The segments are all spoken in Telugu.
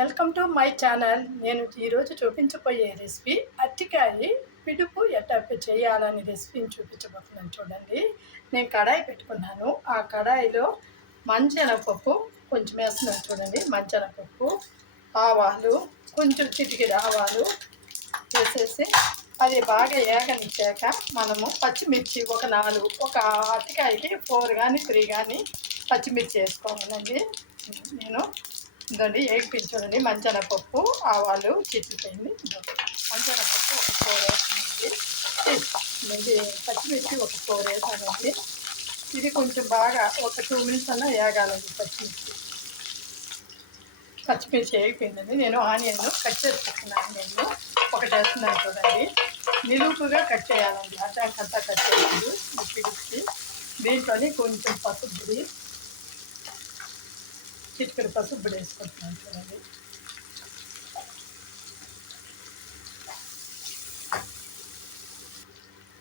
Welcome to my channel. నేను ఈరోజు చూపించబోయే రెసిపీ అరటికాయ పిడుపు ఎట్లా చేయాలని రెసిపీని చూపించబోతున్నాను. చూడండి, నేను కడాయి పెట్టుకున్నాను. ఆ కడాయిలో మంచెనపప్పు కొంచెం వేస్తున్నాను. చూడండి, మంచెనపప్పు, ఆవాలు, కొంచెం చిటికెడు ఆవాలు వేసేసి అది బాగా ఏగనిచ్చాక మనము పచ్చిమిర్చి ఒక 4, ఒక అరటికాయకి 4 కానీ 3 కానీ పచ్చిమిర్చి వేసుకోవాలండి. నేను ఇదండి చూడండి, మంచెనపప్పు, ఆవాలు చిట్లిపోయింది. మంచెనపప్పు ఒక 4 వేస్తుంది. పచ్చిమిర్చి ఒక 4 వేసానండి. ఇది కొంచెం బాగా ఒక 2 మినిట్స్ అన్నా వేగాలండి. పచ్చిమిర్చి వేగిపోయిందండి. నేను ఆనియన్ కట్ చేసుకుంటున్నాను. నేను ఒకటి వేస్తున్నాను. చూడండి, నిలుపుగా కట్ చేయాలండి. అడ్డాకంతా కట్ చేయాలి. పిడిచి దీంట్లోని కొంచెం పసుపు, చిటికెడు పసుపు వేసుకుంటున్నాను. చూడండి,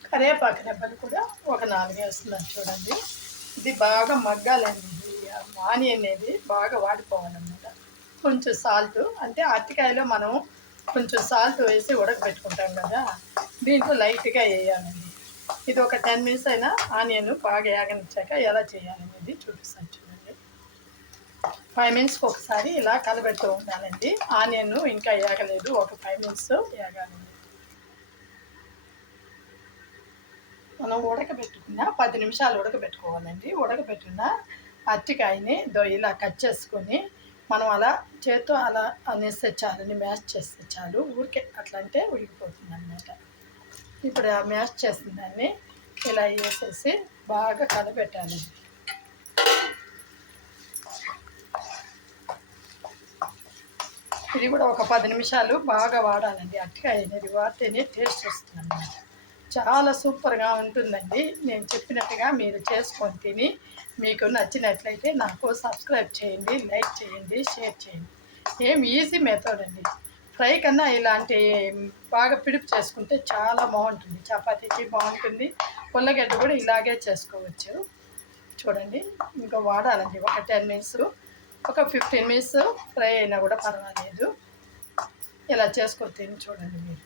కరివేపాకు రెబ్బలు కూడా ఒక 4 వేస్తున్నాను. చూడండి, ఇది బాగా మగ్గాలండి. ఆనియన్ అనేది బాగా వాడిపోవాలన్నమాట. కొంచెం సాల్ట్, అంటే అరటికాయలో మనం కొంచెం సాల్ట్ వేసి ఉడకబెట్టుకుంటాం కదా, దీంట్లో లైట్గా వేయాలండి. ఇది ఒక 10 మినిట్స్ అయినా ఆనియన్ బాగా వేగనిచ్చాక ఎలా చేయాలనేది చూపిస్తాను. చూడండి, 5 మినిట్స్కి ఒకసారి ఇలా కలబెడుతూ ఉండాలండి. ఆనియన్ ఇంకా వేగలేదు, ఒక 5 మినిట్స్ వేగాలండి. మనం ఉడకబెట్టుకున్న 10 నిమిషాలు ఉడకబెట్టుకోవాలండి. ఉడకబెట్టుకున్న అరటికాయని ఇలా కట్ చేసుకొని మనం అలా చేత్తో అలా అనేస్తే చాలండి, మ్యాష్ చేస్తే చాలు. ఊరికే అట్లా అంటే ఉడికిపోతుంది అన్నమాట. ఇప్పుడు ఆ మ్యాష్ చేసిన దాన్ని ఇలా వేసేసి బాగా కలబెట్టాలి. ఇది కూడా ఒక 10 నిమిషాలు బాగా వాడాలండి. అరటికాయ అనేది వాడితేనే టేస్ట్ వస్తుంది అన్నమాట. చాలా సూపర్గా ఉంటుందండి. నేను చెప్పినట్టుగా మీరు చేసుకొని తిని మీకు నచ్చినట్లయితే నాకు సబ్స్క్రైబ్ చేయండి, లైక్ చేయండి, షేర్ చేయండి. ఏం ఈజీ మెథడ్ అండి. ఫ్రై కన్నా ఇలాంటి బాగా పిడుపు చేసుకుంటే చాలా బాగుంటుంది. చపాతీకి బాగుంటుంది. ఉల్లగడ్డ కూడా ఇలాగే చేసుకోవచ్చు. చూడండి, ఇంకా వాడాలండి. ఒక 10 మినిట్స్, ఒక 15 మినిట్స్ ఫ్రై అయినా కూడా పర్వాలేదు. ఇలా చేసుకొని తిని చూడండి మీరు.